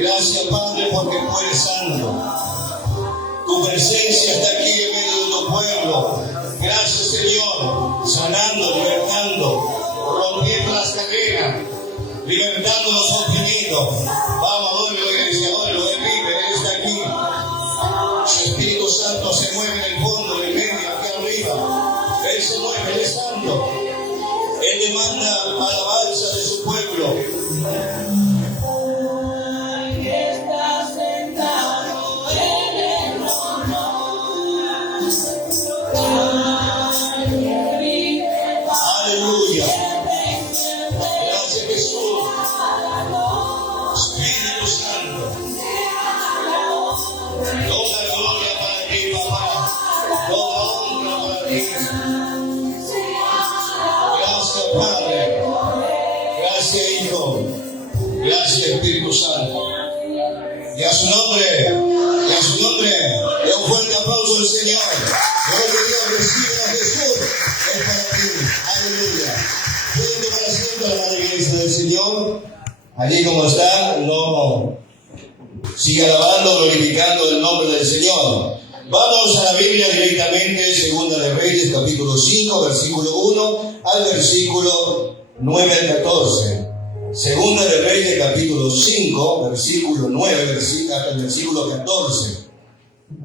Gracias, Padre, porque tú eres santo. Tu presencia está aquí en medio de tu pueblo. Gracias, Señor, sanando, libertando, rompiendo las cadenas, libertando los oprimidos. Vamos, adóralo, iglesia, adóralo, Él vive, Él está aquí. Su Espíritu Santo se mueve en el fondo, en el medio, aquí arriba. Él se mueve, Él es santo. Él demanda alabanza de su pueblo. Espíritu Santo. Y a su nombre, de un fuerte aplauso al Señor. Gloria a Dios, recibe a Jesús. Es para ti. Aleluya. Pueden tomar asiento a la madre iglesia del Señor. Allí como está, no sigue alabando, glorificando el nombre del Señor. Vamos a la Biblia directamente, Segunda de Reyes, capítulo 5, versículo 1 al versículo 9 al 14. Segunda de Reyes, capítulo 5, versículo 9 hasta el versículo 14.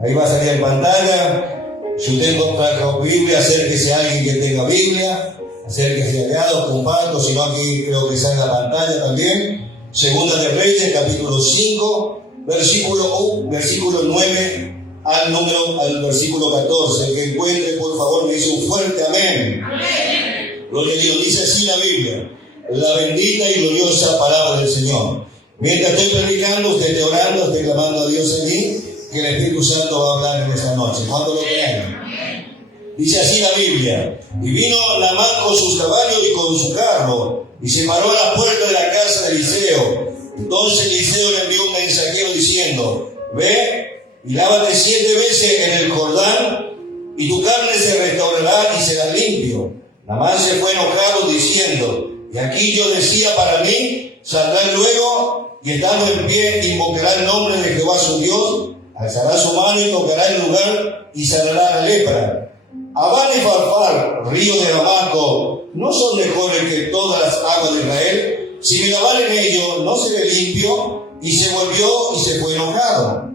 Ahí va a salir en pantalla. Si usted no trajo Biblia, acérquese a alguien que tenga Biblia, acérquese allá, comparto, si no aquí creo que sale en la pantalla también. Segunda de Reyes, capítulo 5, versículo 9 al versículo 14. Que encuentre, por favor, me dice un fuerte amén. Amén. Gloria a Dios. Dice así la Biblia. La bendita y gloriosa palabra del Señor. Mientras estoy predicando, usted esté orando, esté clamando a Dios allí, que el Espíritu Santo va a hablar en esta noche. ¿Cuándo lo crean? Dice así la Biblia. Y vino Naamán con sus caballos y con su carro, y se paró a la puerta de la casa de Eliseo. Entonces Eliseo le envió un mensajero diciendo: ve y lávate 7 veces en el Jordán, y tu carne se restaurará y será limpio. Naamán se fue enojado diciendo: y aquí yo decía para mí, saldrá luego y estando en pie invocará el nombre de Jehová su Dios, alzará su mano y tocará el lugar y sanará la lepra. Abán y Farfar, río de Damasco, ¿no son mejores que todas las aguas de Israel? Si me lavar en ellos, no seré limpio. Y se volvió y se fue enojado.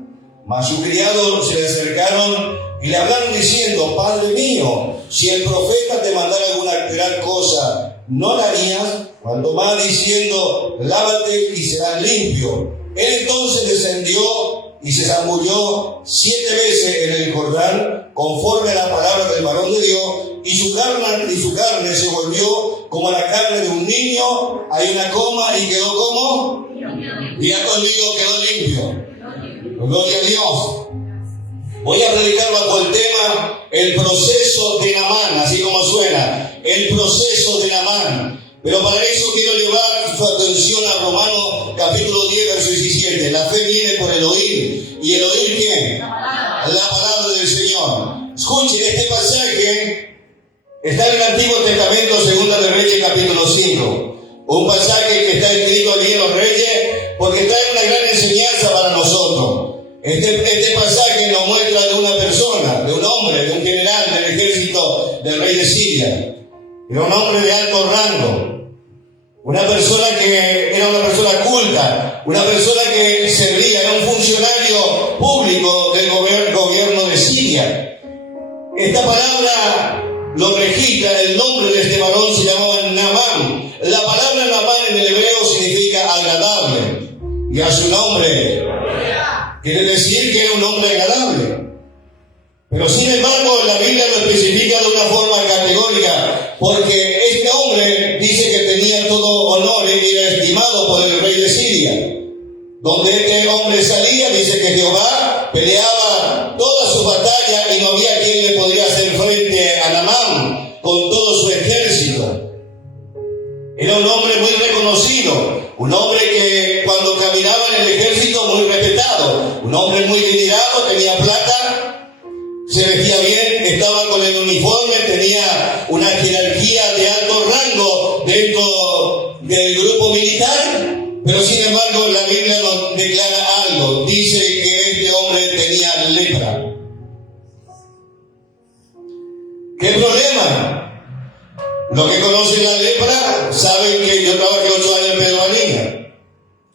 Mas sus criados se le acercaron y le hablaron diciendo: Padre mío, si el profeta te mandara alguna gran cosa, ¿no la harías? Cuanto más diciendo: lávate y serás limpio. Él entonces descendió y se zambulló 7 veces en el Jordán, conforme a la palabra del varón de Dios, y su carne se volvió como la carne de un niño. Hay una coma y quedó como. Diga conmigo, quedó limpio. Gloria a Dios. Voy a predicar bajo el tema el proceso de Naamán, así como suena, el proceso de Naamán. Pero para eso quiero llevar su atención a Romanos capítulo 10, verso 17. La fe viene por el oír. ¿Y el oír qué? La palabra del Señor. Escuchen, este pasaje está en el Antiguo Testamento, Segunda de Reyes, capítulo 5. Un pasaje que está escrito allí en los Reyes porque trae una gran enseñanza para nosotros. Este pasaje nos muestra de una persona, de un hombre, de un general del ejército del rey de Siria. Era un hombre de alto rango, una persona que era una persona culta, una persona que servía, era un funcionario público del gobierno de Siria. Esta palabra lo registra, el nombre de este varón se llamaba Naamán. La palabra Naamán en el hebreo significa agradable, y a su nombre quiere decir que era un hombre agradable. Pero sin embargo la Biblia lo especifica de una forma categórica, porque este hombre dice que tenía todo honor y era estimado por el rey de Siria. Donde este hombre salía, dice que Jehová peleaba todas sus batallas y no había quien le podría hacer frente a Naamán con todo su ejército. Era un hombre muy reconocido, un hombre que cuando caminaba en el ejército muy respetado, un hombre muy liderado, tenía plata, se vestía bien, estaba con el uniforme, tenía una jerarquía de alto rango dentro del grupo militar, Pero sin embargo la Biblia nos declara algo. Dice que este hombre tenía lepra. ¿Qué problema? Los que conocen la lepra saben que yo trabajé 8 años en Peruanía.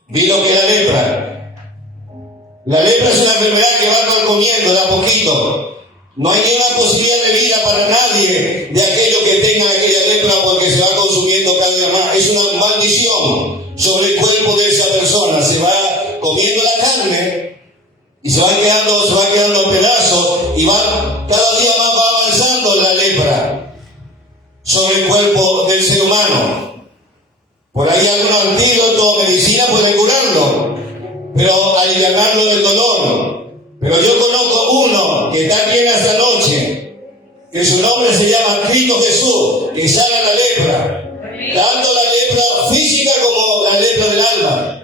Vi lo que es la lepra. La lepra es una enfermedad que va comiendo de a poquito. No hay ninguna posibilidad de vida para nadie de aquellos que tengan aquella lepra porque se va consumiendo cada día más. Es una maldición sobre el cuerpo de esa persona. Se va comiendo la carne y se va quedando pedazos y cada día más va avanzando la lepra sobre el cuerpo del ser humano. Por ahí algunos antídotos, medicina pueden curarlo, pero aliviarlo del dolor. Pero yo conozco uno que está aquí en esta noche, que su nombre se llama Cristo Jesús, que sana la lepra, tanto la lepra física como la lepra del alma.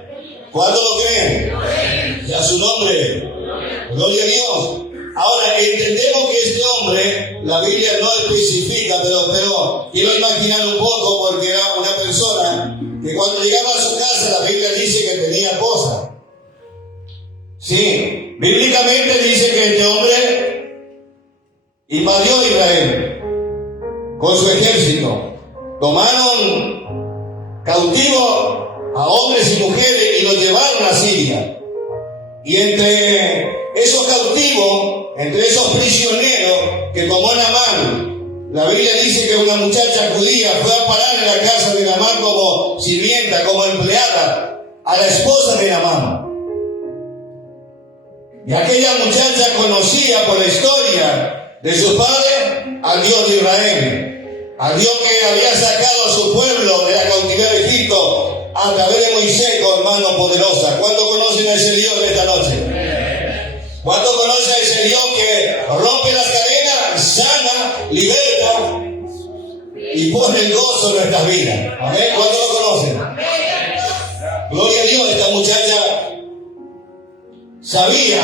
¿Cuántos lo creen? Y a su nombre, gloria a Dios. Ahora, entendemos que este hombre, la Biblia no especifica, pero quiero imaginar un poco porque era una persona que cuando llegaba a su casa, la Biblia dice que tenía esposa. Sí, bíblicamente dice que este hombre invadió a Israel con su ejército. Tomaron cautivo a hombres y mujeres y los llevaron a Siria. Y entre esos cautivos, entre esos prisioneros que tomó Naamán, la Biblia dice que una muchacha judía fue a parar en la casa de Naamán como sirvienta, como empleada, a la esposa de Naamán. Y aquella muchacha conocía por la historia de sus padres al Dios de Israel, al Dios que había sacado a su pueblo de la cautividad de Egipto a través de Moisés con mano poderosa. ¿Cuántos conocen a ese Dios de esta noche? ¿Cuántos conocen a ese Dios que rompe las cadenas, sana, liberta y pone el gozo en nuestras vidas? Amén. ¿Cuántos lo conocen? Gloria a Dios. Esta muchacha sabía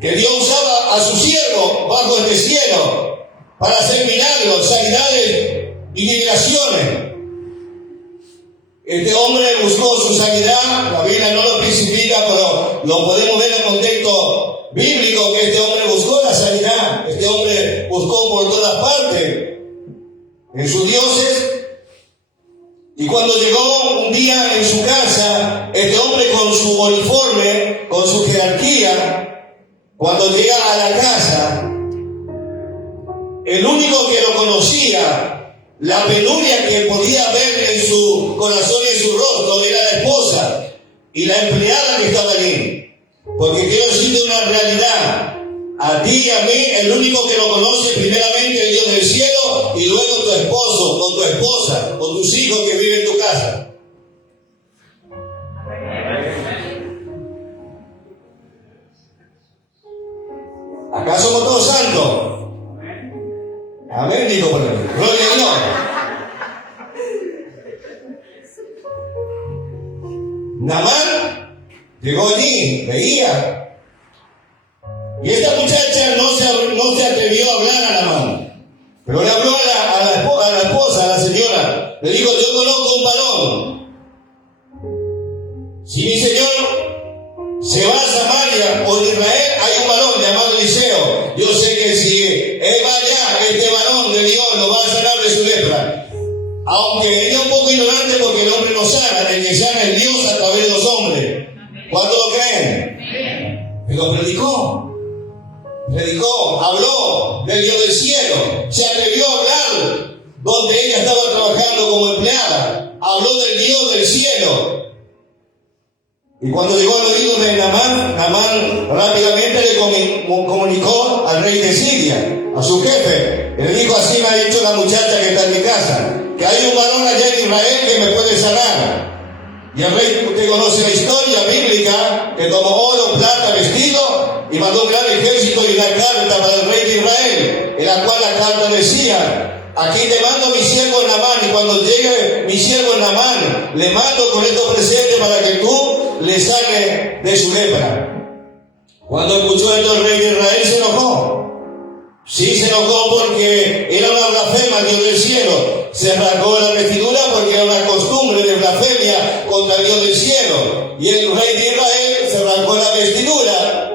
que Dios usaba a su siervo bajo este cielo para hacer milagros, sanidades y liberaciones. Este hombre buscó su sanidad. La Biblia no lo especifica, pero lo podemos ver en el contexto bíblico que este hombre buscó la sanidad. Este hombre buscó por todas partes en sus dioses. Y cuando llegó un día en su casa, este hombre con su uniforme, con su jerarquía, cuando llega a la casa, el único que lo conocía, la penuria que podía ver en su corazón y en su rostro, era la esposa y la empleada que estaba allí. Porque quiero decirte una realidad. A ti y a mí, el único que lo conoce primeramente es el Dios del cielo y luego tu esposo, con tu esposa, con tus hijos que viven en tu casa. Acá somos todos santos. Amén, digo por mí. Gloria a Dios. Naamán llegó allí, veía. Y esta muchacha no se atrevió a hablar a Naamán, pero le habló a la esposa, a la señora. Le dijo: yo conozco un varón. Si mi señor se va a Samaria o en Israel, hay un varón llamado Eliseo. Yo sé que si él va allá, este varón de Dios lo va a sanar de su lepra. Aunque ella es un poco ignorante porque el hombre no sana, el que sana es Dios a través de los hombres. ¿Cuántos lo creen? Pero predicó, habló del Dios del cielo, se atrevió a hablar donde ella estaba trabajando como empleada, habló del Dios del cielo. Y cuando llegó al oído de Naamán rápidamente le comunicó al rey de Siria, a su jefe, y le dijo: así me ha dicho la muchacha que está en mi casa, que hay un varón allá en Israel que me puede sanar. Y el rey, usted conoce la historia bíblica, que tomó oro, plata, vestido, y mandó un gran ejército y una carta para el rey de Israel, en la cual la carta decía: aquí te mando mi siervo Naamán, y cuando llegue mi siervo Naamán, le mando con estos presentes para que tú le sanes de su lepra. Cuando escuchó esto el rey de Israel se enojó. Sí, se enojó porque era una blasfema al Dios del cielo. Se rasgó la vestidura porque era una costumbre de blasfemia contra el Dios del cielo. Y el rey de Israel se rasgó la vestidura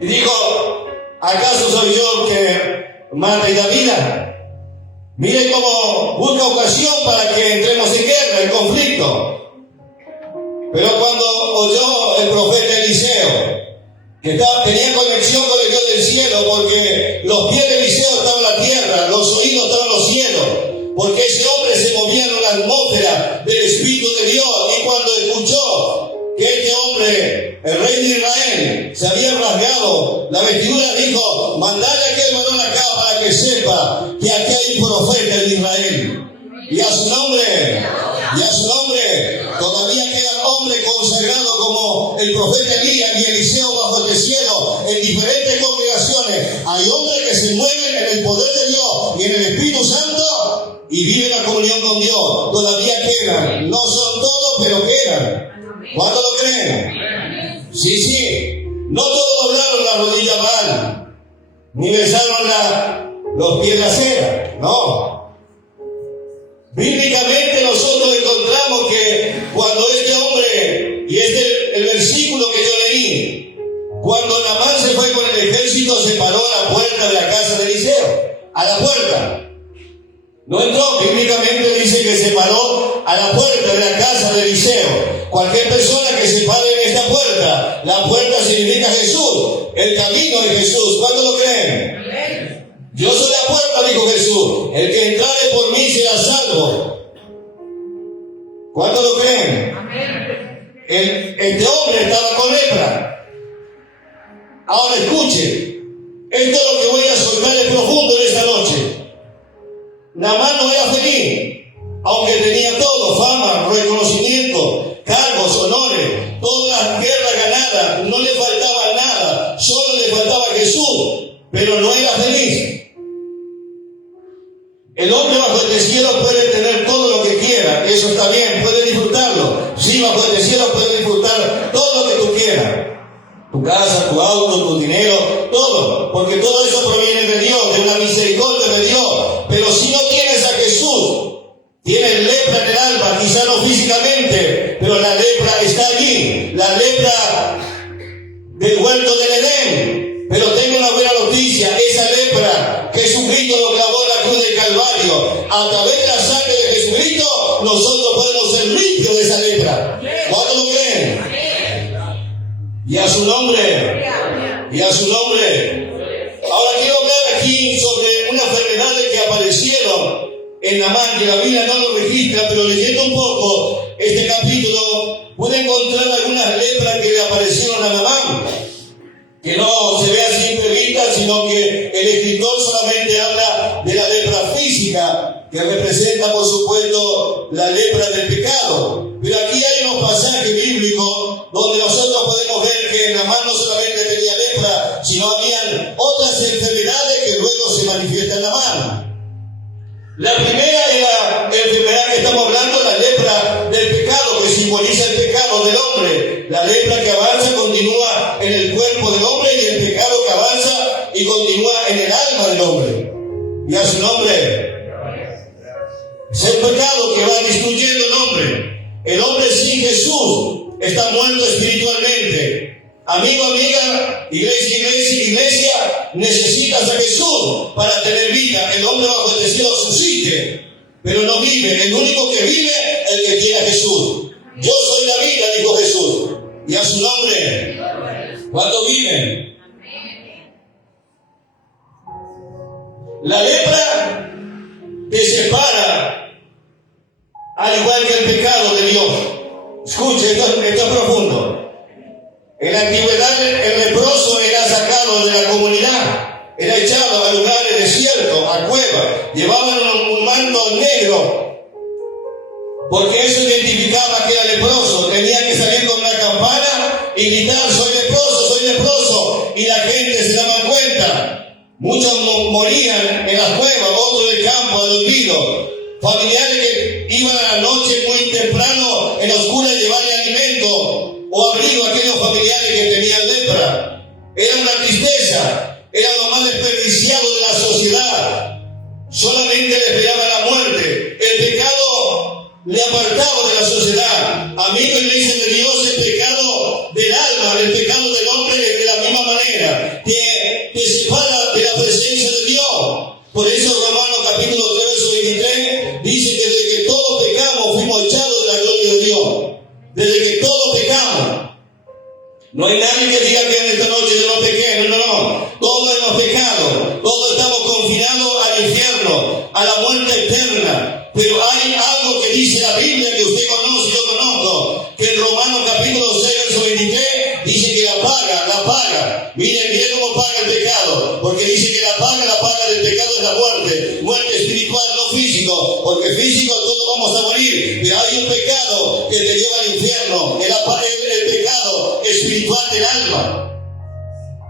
y dijo: ¿acaso soy yo que mata y da vida? Miren cómo busca ocasión para que entremos en guerra, en conflicto. Pero cuando oyó el profeta Eliseo, que tenía conexión con el Dios del cielo, porque los pies de Eliseo estaban en la tierra, los oídos estaban en los cielos, porque ese hombre se movía en la atmósfera del Espíritu de Dios, y cuando escuchó que este hombre, el rey de Israel, se había rasgado la vestidura, dijo: mandale a aquel varón acá para que sepa que aquí hay un profeta en Israel. Y a su nombre, todavía quedan hombres consagrados como el profeta Elías y Eliseo bajo este cielo en diferentes congregaciones. Hay hombres que se mueven en el poder de Dios y en el Espíritu Santo y viven la comunión con Dios. Todavía quedan. No son todos, pero quedan. ¿Cuántos lo creen? Sí. No todos doblaron la rodilla mal, ni besaron los pies de acera. No. Bíblicamente nosotros encontramos que cuando este hombre, y este es el versículo que yo leí, cuando Naamán se fue con el ejército, se paró a la puerta de la casa de Eliseo, a la puerta. No entró, bíblicamente dice que se paró a la puerta de la casa de Eliseo. Cualquier persona que se pare en esta puerta, la puerta significa Jesús, el camino de Jesús. ¿Cuántos lo creen? Yo soy la puerta, dijo Jesús. El que entrare por mí será salvo. ¿Cuántos lo creen? Este hombre estaba con lepra. Ahora escuche. Esto es lo que voy a soltar en profundo en esta noche. Naamán no era feliz, aunque tenía todo: fama, reconocimiento, cargos, honores, todas las guerras ganadas. No le faltaba nada, solo le faltaba Jesús, pero no era feliz. El hombre bajo el cielo puede tener todo lo que quiera, eso está bien, puede disfrutarlo. Sí, bajo el cielo puede disfrutar todo lo que tú quieras. Tu casa, tu auto, tu dinero, todo. Porque todo eso proviene de Dios, de una misericordia de Dios. Pero si no tienes a Jesús, tienes lepra en el alma, quizá no físicamente, pero la lepra está allí. La lepra del huerto del Edén. Pero tengo una buena noticia: esa lepra, Jesucristo lo clavó en la cruz del Calvario. A través de la sangre de Jesucristo, nosotros podemos ser limpios de esa lepra. ¿Cuántos lo creen? Y a su nombre. Ahora quiero hablar aquí sobre unas enfermedades que aparecieron en Naamán, que la Biblia no lo registra, pero leyendo un poco este capítulo, pude encontrar algunas lepras que le aparecieron a Naamán, que no se ve a simple vista, sino que el escritor solamente habla de la lepra física, que representa, por supuesto, la lepra del pecado. Pero aquí hay unos pasajes bíblicos donde nosotros podemos ver que Naamán no solamente tenía lepra, sino habían otras enfermedades que luego se manifiestan en Naamán. La primera es la enfermedad que estamos hablando, la lepra del pecado, que simboliza el pecado del hombre. La lepra que avanza continúa en el cuerpo del hombre, y el pecado que avanza y continúa en el alma del hombre. Y a su nombre. Es el pecado que va destruyendo el hombre. El hombre sin Jesús está muerto espiritualmente. Amigo, amiga, iglesia, necesitas a Jesús para tener vida. El hombre bajo el cielo subsiste, pero no vive. El único que vive es el que tiene a Jesús. Yo soy la vida, dijo Jesús. Y a su nombre. ¿Cuántos viven? La lepra te separa, al igual que el pecado de Dios. Escuche, esto es profundo. En la antigüedad el leproso era sacado de la comunidad, era echado a lugares desiertos, a cuevas, llevaban un manto negro, porque eso identificaba que era leproso. Tenía que salir con una campana y gritar: soy leproso, y la gente se daba cuenta. Muchos morían en las cuevas, otros del campo, al olvido. Familiares que iban a la noche muy temprano, en la oscura, a llevarle alimento o abrigo a aquellos familiares que tenían lepra. Era una tristeza. era lo más desperdiciado de la sociedad. Solamente le esperaba la muerte. El pecado le apartaba de la sociedad. Amigo, iglesia de Dios, el pecado del alma, el pecado del hombre es de la misma manera. Te separa de la presencia de Dios. Por eso Romanos capítulo 3, verso 23 dice que desde que todos pecamos fuimos echados de la gloria de Dios. Desde que todos pecamos. No hay nadie que diga que en esta noche yo no pequé. No. Todos hemos pecado. Todos estamos confinados al infierno, a la muerte eterna. Pero hay algo que dice la Biblia que usted conoce y yo conozco. Que en Romanos capítulo 6, verso 23 dice que la paga. Miren cómo paga el pecado. Porque dice que la paga del pecado es la muerte. Muerte espiritual, no físico. Porque físico todos vamos a morir. Pero hay un pecado que te lleva al infierno. El pecado espiritual del alma.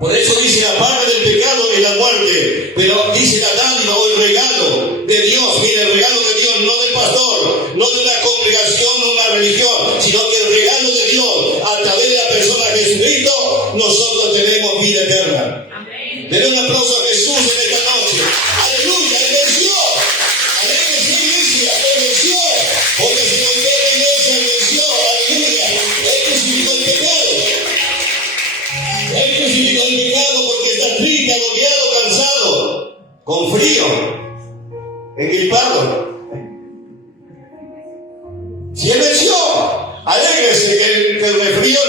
Por eso dice la paga del pecado es la muerte. Pero dice la dádiva o el regalo de Dios. Mira, el regalo de Dios, no del pastor, no de una congregación, no de una religión, sino que el regalo de Dios, a través de la persona de Jesucristo, nosotros tenemos vida eterna. Denle un aplauso a Jesús en esta noche. Aleluya, Él venció. Alégrese, iglesia, Él venció. Porque si no quiere la iglesia, Él venció. Aleluya. Él crucificó el pecado. Él crucificó el pecado porque está triste, agobiado, cansado, con frío, engripado. Si Él venció, alégrese que el resfrío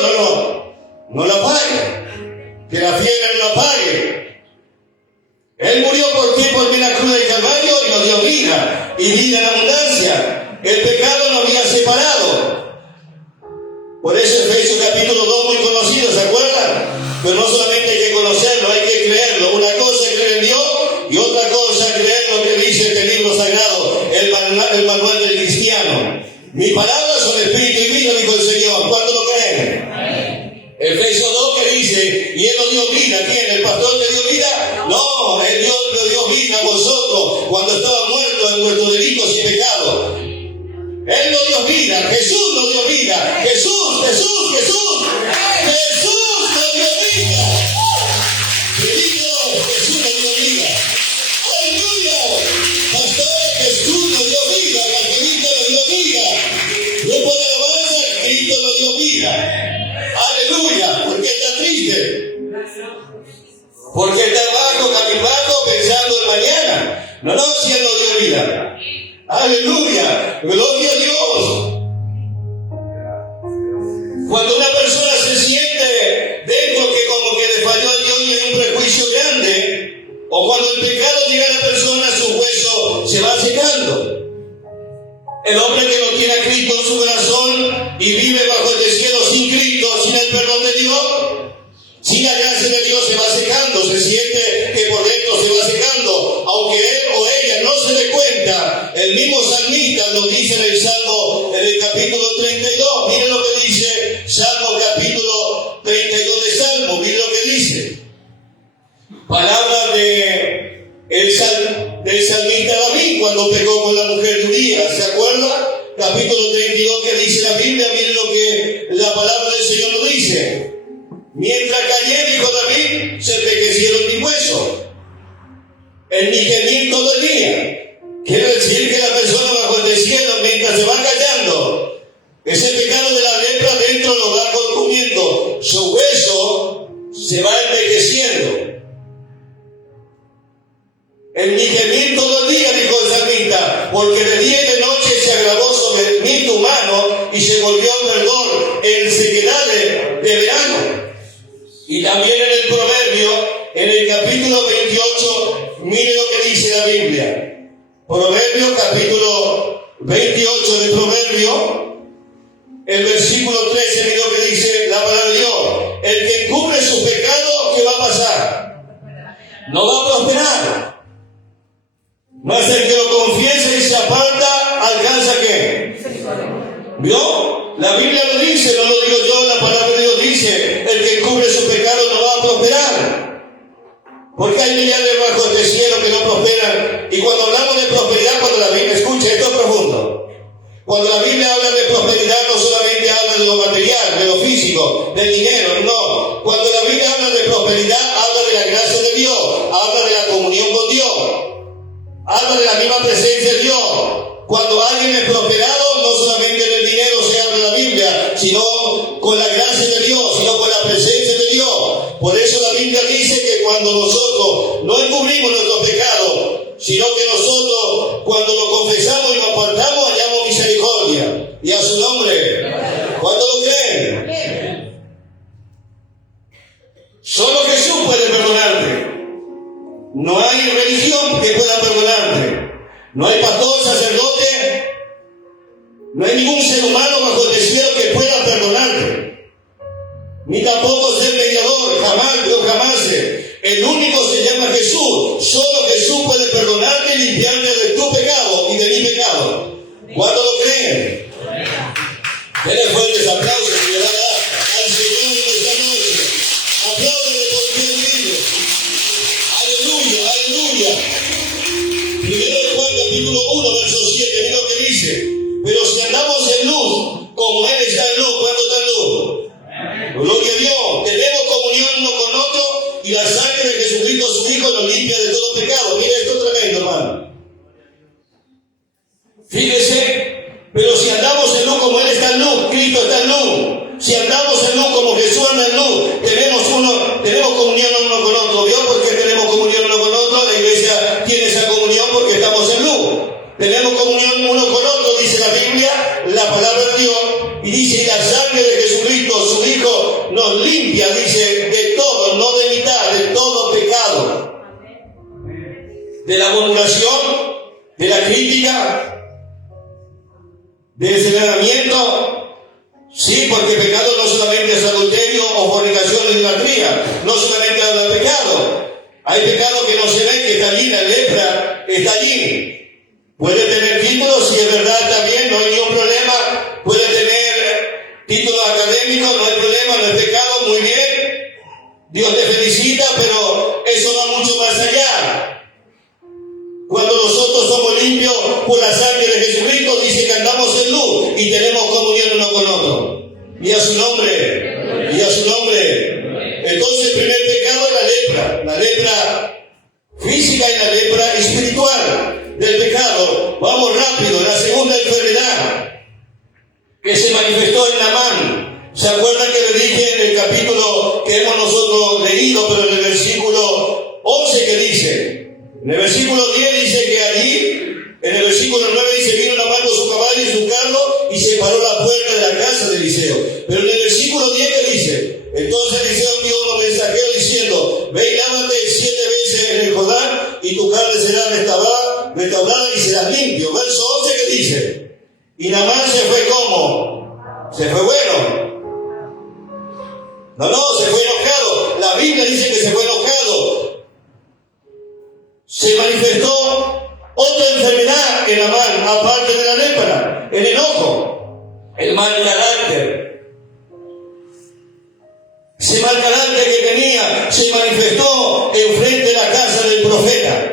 no la pague. Que la fiebre no la pague. Él murió por ti por la cruz del Calvario y nos dio vida, y vida en abundancia. El pecado nos había separado. Por eso Efesios capítulo 2, muy conocido, ¿se acuerdan? Pero no solamente hay que conocerlo, hay que creerlo. Una cosa es creer en Dios y otra cosa es creer lo que dice este libro sagrado, el manual del cristiano. Mis palabras son espíritu y vida, dijo el Señor. ¿Cuánto lo creen? Efesios 2 que dice, y Él nos dio vida. ¿Quién? ¿El pastor te dio vida? No, el Dios nos dio vida a vosotros cuando estaba muerto en nuestros delitos y pecados. Él nos dio vida, Jesús nos dio vida. Jesús nos dio vida. Bendito, Jesús nos dio vida. Aleluya. Pastor, Jesús nos dio vida. Evangelista nos dio vida. Grupo de alabanza, Cristo nos dio vida. Aleluya. ¿Por qué está triste? Porque está bajo, cabizbajo, pensando en mañana. No, si Él nos dio vida. Aleluya. Gloria a Dios. Cuando una persona se siente dentro que como que le falló a Dios y hay un prejuicio grande, o cuando el pecado llega a la persona, su hueso se va secando. El hombre que no tiene a Cristo en su corazón y vive bajo este cielo sin Cristo, sin el perdón de Dios, sin la gracia de Dios, se va secando, se siente que por dentro se va secando, aunque él o ella no se dé cuenta. El mismo salmista lo dice en el Salmo, en el capítulo 32. Miren lo que dice Salmo capítulo 32 de Salmo. Miren lo que dice. Palabras del salmista David cuando pecó con la mujer de Urías. ¿Se acuerda? Capítulo 32 que dice la Biblia. Miren lo que la palabra del Señor nos dice. Mientras callé, dijo David, se envejecieron mis huesos. En mi gemir todo el día. Quiere decir que la persona bajo el cielo, mientras se va callando, ese pecado de la lepra dentro lo va consumiendo. Su hueso se va envejeciendo. En mi gemir todo el día, dijo el salmista, porque de día y de noche se agravó sobre mí tu mano y se volvió verdor en sequedad de verano. Y también en el Proverbio, en el capítulo 28, mire lo que dice la Biblia. Proverbio, capítulo 28 de Proverbio, el versículo 13, mire lo que dice la palabra de Dios. El que encubre sus pecados, ¿qué va a pasar? No va a prosperar. Mas el que lo confiesa y se aparta, ¿alcanza qué? ¿Vio? La Biblia lo dice, no lo digo yo, la palabra de Dios dice, el que encubre sus pecados no va a prosperar. Porque hay millares bajo este cielo que no prosperan. Y cuando hablamos de prosperidad, cuando la Biblia, escucha, esto es profundo. Cuando la Biblia habla de prosperidad, no solamente habla de lo material, de lo físico, del dinero, no. Cuando la Biblia habla de prosperidad, habla de la gracia de Dios. habla de la misma presencia de Dios. Cuando alguien es prosperado, no solamente en el dinero se habla de la Biblia, sino con la gracia de Dios, sino con la presencia de Dios. Por eso la Biblia dice que cuando nosotros no encubrimos nuestros pecados, sino que nosotros cuando lo confesamos y nos apartamos, hallamos misericordia. Y a su nombre. ¿Cuántos lo creen? Solo Jesús puede perdonarte. No hay religión que pueda perdonarte. No hay pastor, sacerdote, no hay ningún ser humano bajo el cielo que pueda perdonarte. Ni tampoco ser mediador, jamás, Dios jamás. El único se llama Jesús. Solo Jesús puede perdonarte y limpiarte de tu pecado y de mi pecado. ¿Cuántos lo creen? Denle fuertes aplausos y le da al Señor en esta noche. Apláudele porque Él vive. Aleluya, aleluya. Primero de Juan capítulo 1, verso 7, mira lo que dice. Pero si andamos en luz, como Él está en luz, ¿cuánto está en luz? Gloria a Dios. Tenemos comunión uno con otro y la sangre de Jesucristo, su Hijo, nos limpia de todo pecado. Mira esto tremendo, hermano. Fíjese, pero si andamos en luz como Él está en luz, Cristo está en luz. Si andamos en luz como Jesús anda en luz, tenemos comunión uno con otro. ¿Vio por qué tenemos comunión uno con otro? La iglesia tiene esa comunión porque estamos en luz. Tenemos comunión uno con otro, dice la Biblia, la palabra de Dios, y dice, y la sangre de Jesucristo, su Hijo, nos limpia, dice, de todo, no de mitad, de todo pecado. De la murmuración, de la crítica, del señalamiento. Sí, porque pecado no solamente es adulterio o fornicación o idolatría, no solamente habla de pecado. Hay pecado que no se ve, que está allí, la lepra está allí. Puede tener títulos, si es verdad está bien, no hay ningún problema. Puede tener títulos académicos, no hay problema, no es pecado, muy bien. Dios te felicita, pero eso va mucho más allá. Cuando nosotros somos limpios por la sangre de Jesucristo, dice que andamos en luz y tenemos comunión uno con otro. Y a su nombre, y a su nombre. Entonces el primer pecado es la lepra física y la lepra espiritual del pecado. Vamos rápido, la segunda enfermedad que se manifestó en Naamán. ¿Se acuerdan que le dije en el capítulo que hemos nosotros leído, pero en el versículo 11 que dice? En el versículo 10 dice que allí, en el versículo 9 dice, vino Naamán con su caballo y su carro y se paró la puerta de la casa de Eliseo. Pero en el versículo 10 que dice, entonces Eliseo envió unos mensajeros diciendo, ve y lávate 7 veces en el Jordán y tu carne será restaurada y serás limpio. Verso 11 que dice, y Naamán se fue ¿cómo? Se fue bueno. No, se fue enojado. La Biblia dice que se fue enojado. Se manifestó otra enfermedad en Naamán, aparte de la lepra, el enojo, el mal carácter. Ese mal carácter que tenía se manifestó enfrente de la casa del profeta.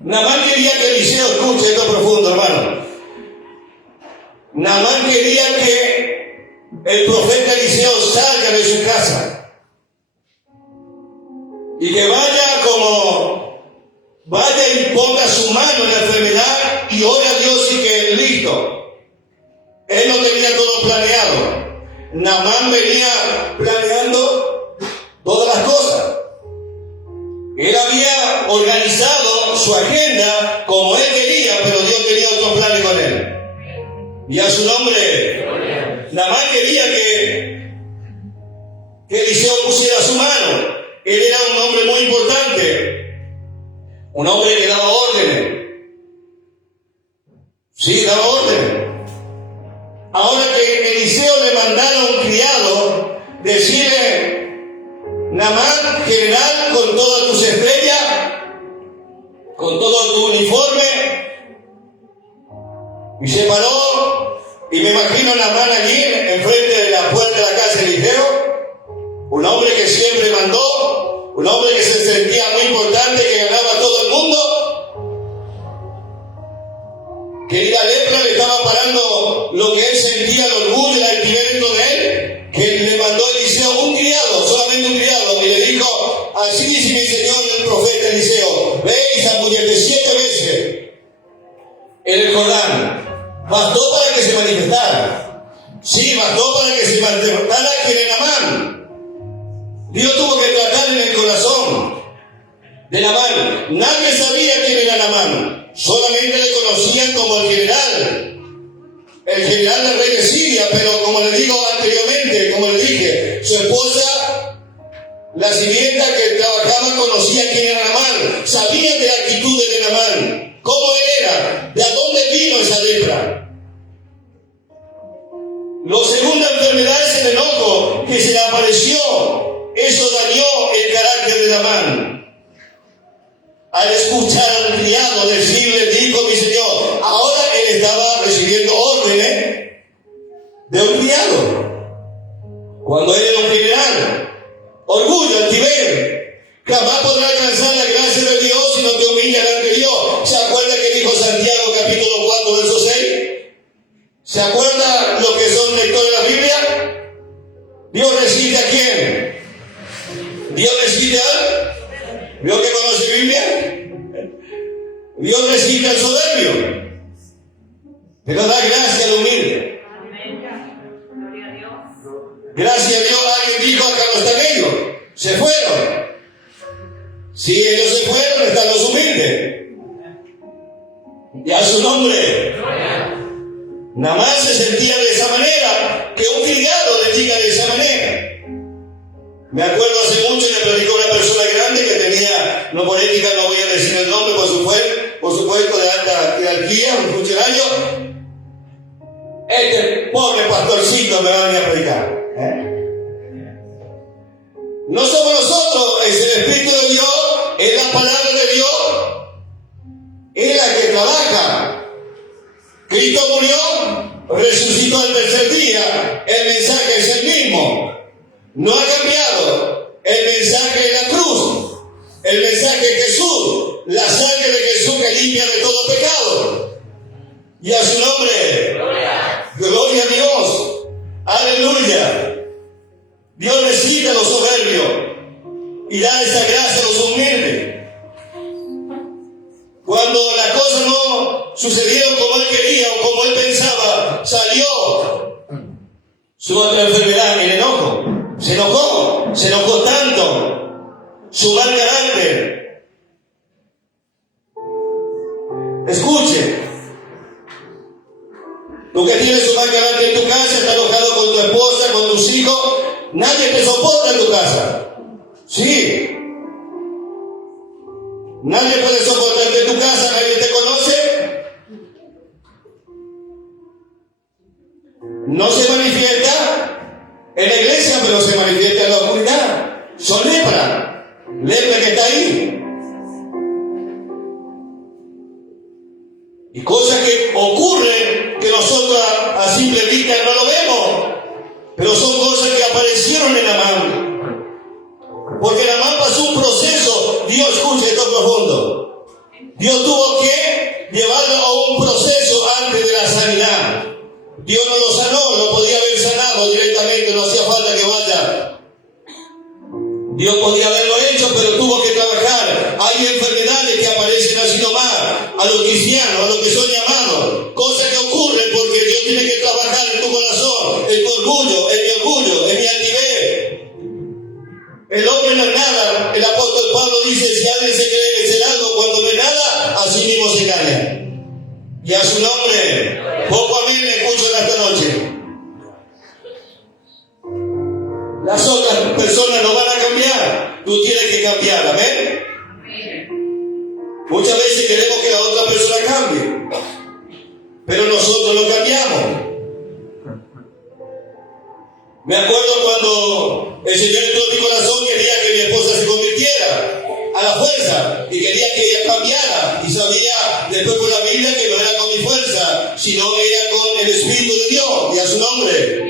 Naamán quería que Eliseo, escuche esto profundo, hermano. Naamán quería que el profeta Eliseo salga de su casa y que vaya y ponga su mano en la enfermedad y ore a Dios y que listo. Él no tenía todo planeado. Naamán venía planeando todas las cosas. Él había organizado su agenda como él quería, pero Dios tenía otros planes con él. Y a su nombre, Naamán quería que Eliseo pusiera su mano. Él era un hombre muy importante, un hombre que daba órdenes. Sí, daba órdenes. Ahora que Eliseo le mandara a un criado, decirle, Naamán, general, con todas tus estrellas, con todo tu uniforme, y se paró, y me imagino a Naamán allí, enfrente de la puerta de la casa de Eliseo, un hombre que siempre mandó, un hombre que se sentía muy importante, que ganaba a todo el mundo, que la lepra le estaba parando lo que él sentía, el orgullo, el altivez dentro de él, que le mandó a Eliseo un criado, solamente un criado, y le dijo, así dice mi Señor el profeta Eliseo, ve y zambullete 7 veces en el Jordán. Bastó para que se manifestara. Sí, bastó para que se manifestara quien era Naamán. Dios tuvo que tratar en el corazón de Naamán. Nadie sabía quién era Naamán. Solamente le conocían como el general del rey de Siria, pero como le digo anteriormente, como le dije, su esposa, la sirvienta que trabajaba, conocía quién era Naamán, sabía de la actitud de Naamán, cómo él era, de a dónde vino esa lepra. La segunda enfermedad es el enojo que se le apareció. Eso dañó el carácter de Naamán. Al escuchar al criado decirle, dijo mi Señor, ahora él estaba recibiendo órdenes de un criado, cuando él era un general. Orgullo, altivez, jamás podrá alcanzar la gracia de Dios si no te humilla ante Dios. ¿Se acuerda que dijo Santiago capítulo 4 verso 6? ¿Se acuerda lo que son lectores de la Biblia? ¿Dios resiste a quién? ¿Dios resiste a él? ¿Vio que conoce Biblia? Dios resiste al soberbio, pero da gracia al humilde. Gracias a Dios, alguien dijo, acá no están ellos, se fueron. Si ellos se fueron, están los humildes. Y a su nombre. Naamán se sentía de esa manera, que un criado le diga de esa manera. Me acuerdo hace mucho le predicó una persona grande que tenía, no por ética no voy a decir el nombre, por supuesto de alta jerarquía, un funcionario. Este pobre pastorcito me va a venir a predicar. No somos nosotros, es el Espíritu de Dios, es la palabra de Dios, es la que trabaja. Cristo murió, resucitó al tercer día, el mensaje es el mismo. No ha cambiado. El mensaje de la cruz, el mensaje de Jesús, la sangre de Jesús que limpia de todo pecado. Y a su nombre, gloria a Dios, aleluya. Dios necesita a los soberbios y da esa gracia a los humildes. Cuando las cosas no sucedieron como él quería o como él pensaba, salió su otra enfermedad, el enojo. Se enojó tanto, su mal carácter. Escuche, tú que tienes un mal carácter en tu casa, estás enojado con tu esposa, con tus hijos, nadie te soporta en tu casa. Sí. Nadie puede soportarte en tu casa, nadie te conoce. No se manifiesta en la iglesia, pero se manifiesta en la oscuridad. Son lepra que está ahí. Y cosas que ocurren que nosotros a simple vista no lo vemos, pero son cosas que aparecieron en Naamán. Porque Naamán pasó un proceso. Dios, escuche esto profundo. Dios tuvo que llevarlo a un proceso antes de la sanidad. Dios no lo sanó, lo podía haber sanado directamente, no hacía falta que vaya. Dios podía haberlo hecho, pero tuvo que trabajar. Hay enfermedades que aparecen así nomás, a los cristianos, a los que son llamados. Cosas que ocurren porque Dios tiene que trabajar en tu corazón, en tu orgullo, en mi altivez. El hombre no es nada. El apóstol Pablo dice, si alguien se cree ser algo cuando no es nada, así mismo se engaña. Y a su nombre, poco a mí me escucho en esta noche. Las otras personas no van a cambiar. Tú tienes que cambiar, amén. Muchas veces queremos que la otra persona cambie, pero nosotros no cambiamos. Me acuerdo cuando el Señor entró en mi corazón, quería que mi esposa se convirtiera a la fuerza y quería que ella cambiara, y sabía después por la Biblia que no era con mi fuerza, sino era con el Espíritu de Dios, y a su nombre.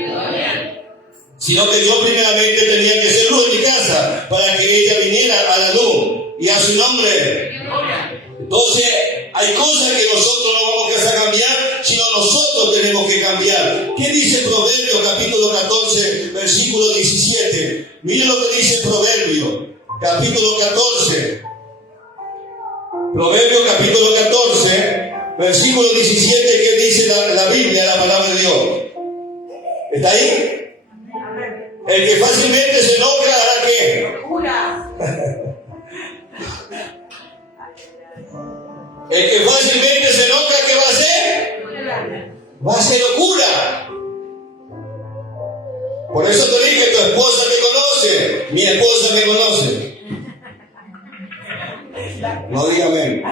Sino que Dios primeramente tenía que ser luz en mi casa para que ella viniera a la luz, y a su nombre. Entonces hay cosas que nosotros no vamos a cambiar, sino nosotros tenemos que cambiar. ¿Qué dice Proverbios capítulo 14 versículo 17? Mire lo que dice Proverbios capítulo 14. Proverbios capítulo 14, versículo 17, que dice la Biblia, la palabra de Dios. ¿Está ahí? El que fácilmente se enoja, ¿hará qué? El que fácilmente se enoja, ¿qué va a hacer? Va a hacer locura. Por eso te dije, tu esposa te conoce, mi esposa me conoce. No diga amén.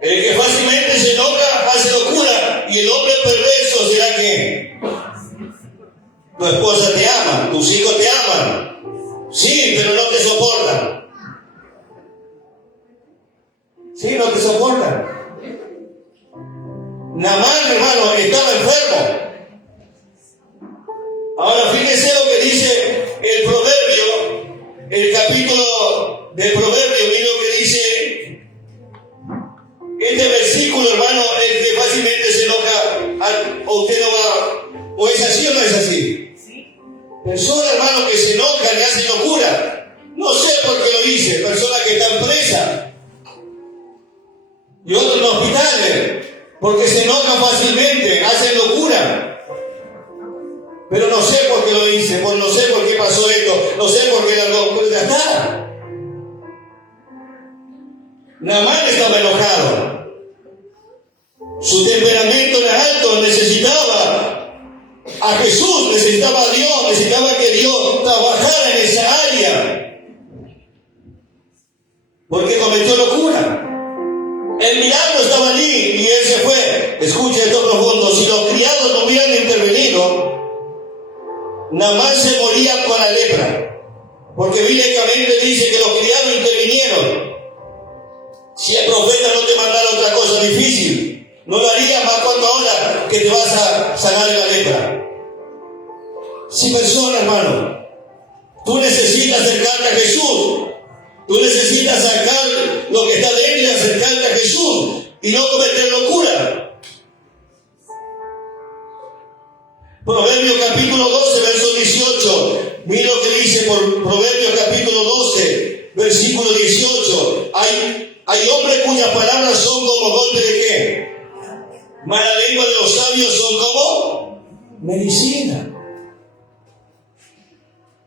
El que fácilmente se enoja hace locura, y el hombre perverso será que tu esposa te ama, tus hijos te aman, sí, pero no te soportan. Sí, no te soportan. Naamán, hermano, estaba enfermo. Ahora fíjese lo que dice el proverbio, el capítulo del proverbio, mira lo que dice este versículo, hermano. El que fácilmente se enoja, o usted no va, o es así o no es así. Personas, hermano, que se enojan y hacen locura. No sé por qué lo hice. Personas que están presas y otros en hospitales, porque se enojan fácilmente, hacen locura. Pero no sé por qué lo hice, no sé por qué pasó esto, no sé por qué pero ya está. Naamán estaba enojado. Su temperamento era alto, necesitaba a Jesús, necesitaba a Dios, necesitaba que Dios trabajara en esa área, porque cometió locura. El milagro estaba allí y él se fue. Escucha esto profundo: si los criados no hubieran intervenido, Naamán se moría con la lepra, porque bíblicamente dice que los criados intervinieron. Si el profeta no te mandara otra cosa difícil, no lo haría, más cuando ahora que te vas a sanar de la lepra. Si persona, hermano, tú necesitas acercarte a Jesús, tú necesitas sacar lo que está dentro y acercarte a Jesús y no cometer locura. Proverbios capítulo 12, verso 18. Mira lo que dice por Proverbios capítulo 12, versículo 18. Hay hombres cuyas palabras son como golpe de ¿qué? Mala lengua de los sabios son como medicina.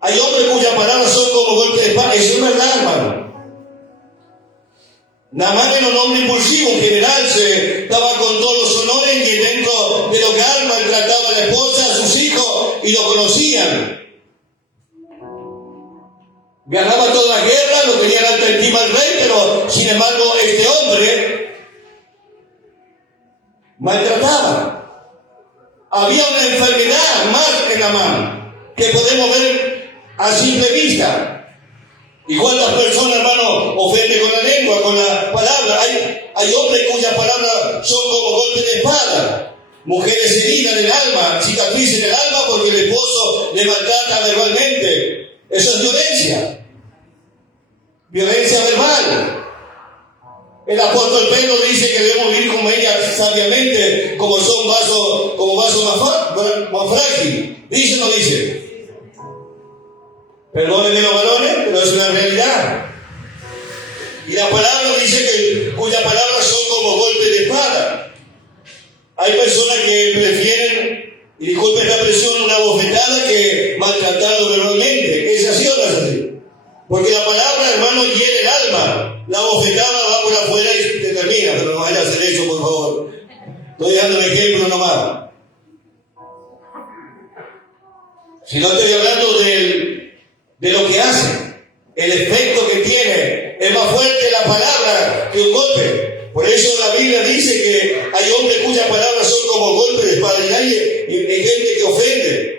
Hay hombres cuyas palabras son como golpe de espada. Eso es verdad, hermano. Naamán era un hombre impulsivo, en general estaba con todos los honores, y dentro del hogar maltrataba a la esposa, a sus hijos, y lo conocían. Ganaba toda la guerra, lo tenía en alta estima el rey, pero sin embargo este hombre maltrataba. Había una enfermedad más en Naamán que podemos ver a simple vista. ¿Y cuántas personas, hermano, ofenden con la lengua, con la palabra? Hay hombres cuyas palabras son como golpes de espada. Mujeres heridas en el alma, cicatrices en el alma porque el esposo le maltrata verbalmente. Eso es violencia. Violencia verbal. El apóstol Pedro dice que debemos vivir con ella sabiamente, como son vasos más frágil. ¿Dice o no dice? Perdónenme los varones, pero es una realidad. Y la palabra dice cuyas palabras son como golpes de espada. Hay personas que prefieren, y disculpen la expresión, una bofetada que maltratarlo verbalmente. ¿Es así o no es así? Porque la palabra, hermano, hiere el alma. La bofetada va por afuera y te termina. Pero no vaya a hacer eso, por favor. Estoy dando un ejemplo nomás. Si no estoy hablando de lo que hace, el efecto que tiene, es más fuerte la palabra que un golpe. Por eso la Biblia dice que hay hombres cuyas palabras son como golpes de espada, y hay gente que ofende.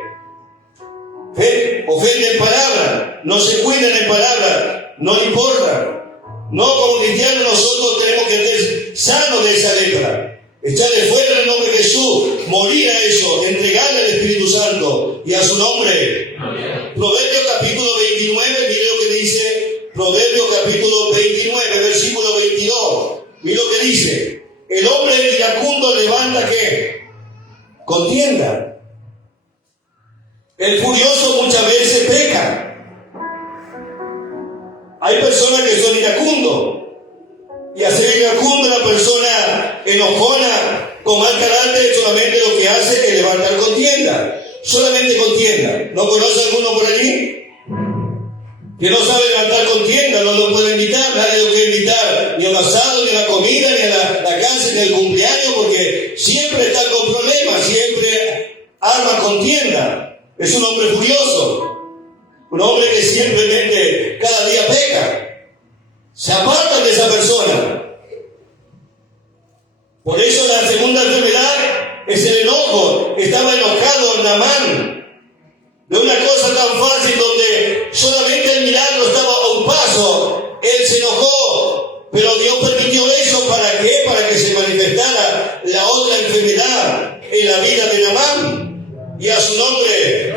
Ofende en palabra, no se cuidan en palabra, no le importa. No, como cristianos nosotros tenemos que ser sanos de esa lepra, echarle fuera en el nombre de Jesús, morir a eso, entregarle al Espíritu Santo y a su nombre. Amén. Proverbios capítulo 29, mire lo que dice Proverbios capítulo 29, versículo 22. Mire lo que dice: el hombre iracundo levanta ¿qué? Contienda. El furioso muchas veces peca. Hay personas que son iracundos. Y hacer iracundo a una persona enojona, con mal carácter, solamente lo que hace es levantar contienda. Solamente contienda. ¿No conoce alguno por allí? Que no sabe levantar contienda, no lo puede invitar, nadie lo quiere invitar, ni a un asado, ni a la comida, ni a la casa, ni al cumpleaños, porque siempre está con problemas, siempre arma contienda. Es un hombre furioso, un hombre que simplemente cada día peca. Se apartan de esa persona. Por eso la segunda enfermedad es el enojo. Estaba enojado Naamán de una cosa tan fácil donde solamente el milagro estaba a un paso. Él se enojó, pero Dios permitió eso. ¿Para qué? Para que se manifestara la otra enfermedad en la vida de Naamán. Y a su nombre,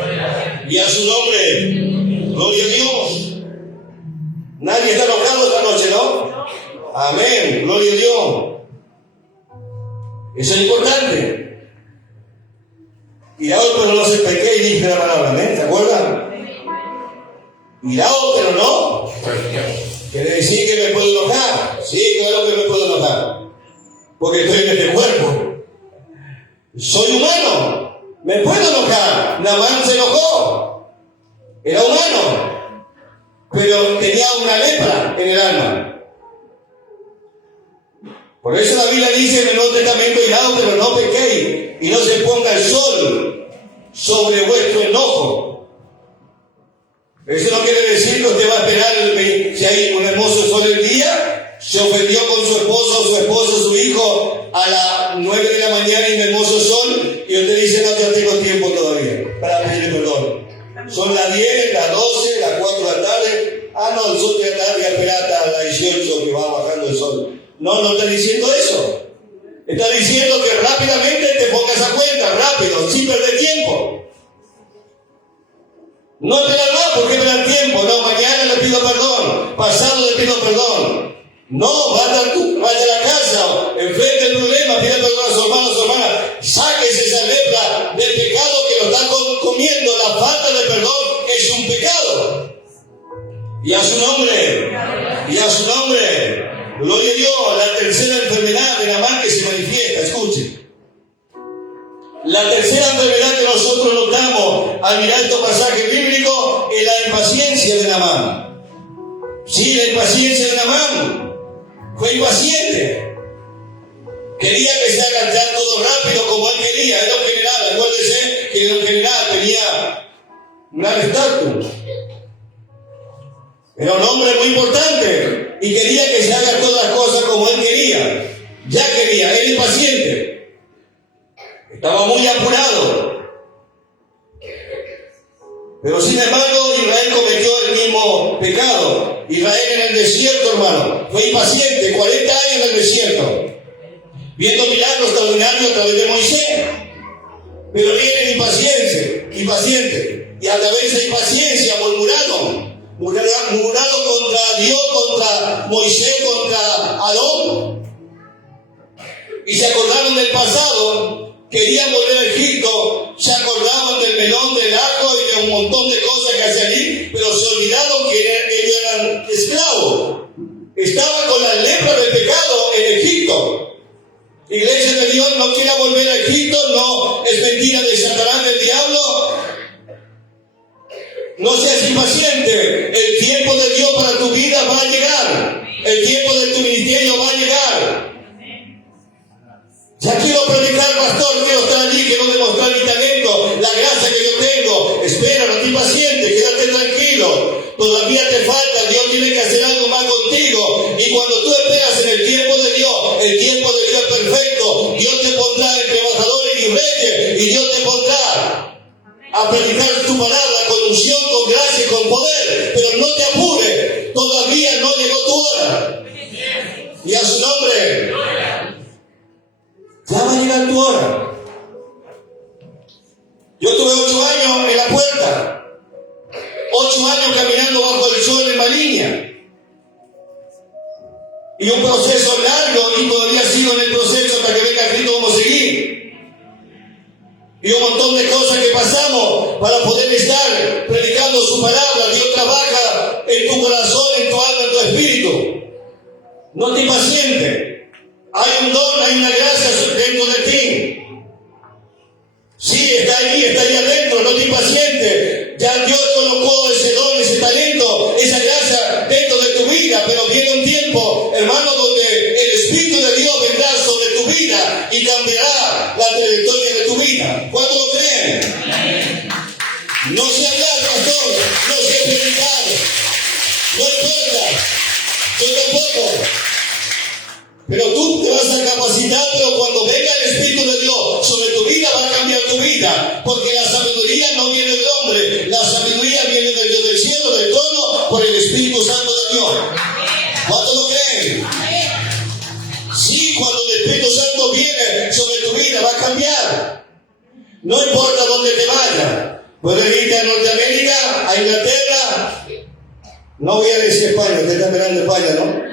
gloria a Dios. Nadie está enojado esta noche, ¿no? Amén, gloria a Dios. Eso es importante. Iraos pero no se pequé y dije la palabra, ¿eh? ¿Se acuerdan? Iraos pero no. Quiere decir que me puedo enojar. Sí, claro que me puedo enojar. Porque estoy en este cuerpo. Soy humano. Me puedo enojar. Naamán se enojó. Era humano. Pero tenía una lepra en el alma. Por eso la Biblia dice en el Nuevo Testamento: iraos, pero no pequéis, y no se ponga el sol sobre vuestro enojo. Eso no quiere decir que usted va a esperar si hay un hermoso sol el día, se ofendió con su esposo, su esposo, su hijo a las 9 de la mañana y un hermoso sol, y usted dice: no, yo tengo tiempo todavía para pedirle perdón. Son las 10, las 12, las 4 de la tarde. Ah, no, el sol ya está, voy a esperar hasta las 18 que va bajando el sol. No, no está diciendo eso. Está diciendo que rápidamente te pongas a cuenta, rápido, sin perder tiempo. No esperar más, porque perder tiempo. No, mañana le pido perdón, pasado le pido perdón. No, vaya a la casa, enfrente el problema, pide perdón a su hermano, a su hermana. Sáquese esa lepra del pecado que lo está comiendo. La falta de perdón es un pecado. Y a su nombre, gloria a Dios. La tercera enfermedad de Naamán que se manifiesta, escuchen. La tercera enfermedad que nosotros notamos al mirar estos pasajes bíblicos es la impaciencia de Naamán. Sí, la impaciencia de Naamán. Fue impaciente. Quería que se haga ya todo rápido como él quería. Era un general, acuérdense que era un general, tenía un gran estatus. Era un hombre muy importante y quería que se hagan todas las cosas como él quería. Ya quería, era impaciente. Estaba muy apurado. Pero sin embargo, Israel cometió el mismo pecado. Israel en el desierto, hermano, fue impaciente, 40 años en el desierto, viendo milagros extraordinarios a través de Moisés. Pero él era impaciente. Y a través de esa impaciencia murmuraron contra Dios, contra Moisés, contra Aarón. Y se acordaron del pasado, querían volver a Egipto, se acordaban del melón, del ajo y de un montón de cosas que hacían allí, pero se olvidaron que ellos eran esclavos. Estaban con la lepra del pecado en Egipto. Iglesia de Dios, no quiera volver a Egipto, no es mentira de Satanás, del diablo. No seas impaciente. El tiempo de Dios para tu vida va a llegar. El tiempo de tu ministerio va a llegar. Ya quiero predicar, pastor, quiero estar allí, quiero demostrar mi talento, la gracia que yo tengo. Espera, no te impacientes, quédate tranquilo. Todavía te falta, Dios tiene que hacer algo más contigo. Y cuando tú esperas en el tiempo de Dios es perfecto. Dios te pondrá entre embajadores y reyes, y Dios te pondrá a predicar tu palabra con unción, con gracia y con poder. Pero no te apures, todavía no llegó tu hora. Y a su nombre, ya va a llegar tu hora. Yo tuve 8 años en la puerta, 8 años caminando bajo el sol en Maliña. Y un proceso largo, y todavía sigo en el proceso hasta que venga Cristo, vamos a seguir. Y un montón de cosas que pasamos para poder Hay un don, hay una gracia dentro de ti. Sí, está ahí adentro, no te impaciente. Ya Dios colocó ese don, ese talento, esa gracia dentro de tu vida, pero viene un tiempo, hermano, donde el Espíritu de Dios vendrá sobre tu vida y cambiará la trayectoria de tu vida. ¿Cuántos lo creen? No sé hablar, pastor, no sé predicar, no importa, yo tampoco. Pero tú te vas a capacitar, pero cuando venga el Espíritu de Dios sobre tu vida, va a cambiar tu vida. Porque la sabiduría no viene del hombre, la sabiduría viene del Dios del cielo, del trono, por el Espíritu Santo de Dios. ¿Cuántos lo creen? Sí, cuando el Espíritu Santo viene sobre tu vida, va a cambiar. No importa dónde te vayas. Puedes irte a Norteamérica, a Inglaterra. No voy a decir España, usted está mirando España, ¿no?